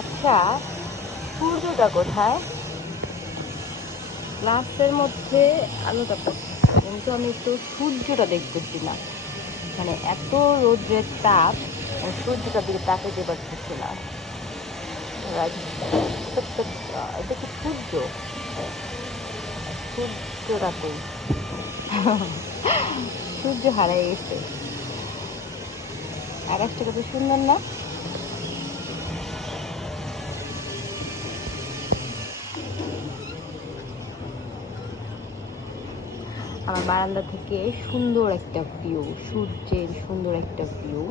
আচ্ছা, সূর্যটা কোথায়? গ্লাসের মধ্যে আলোটা পাচ্ছি, কিন্তু আমি তো সূর্যটা দেখতেছি না। মানে এত রৌদ্রের তাপ, আমি সূর্যটার দিকে তাকাইতে পারতেছি না। এটা কি সূর্য? সূর্যটা কই? সূর্য হারাই গেছে। আকাশটা কত সুন্দর না? আমার বারান্দা থেকে সুন্দর একটা ভিউ, সূর্যের সুন্দর একটা ভিউ।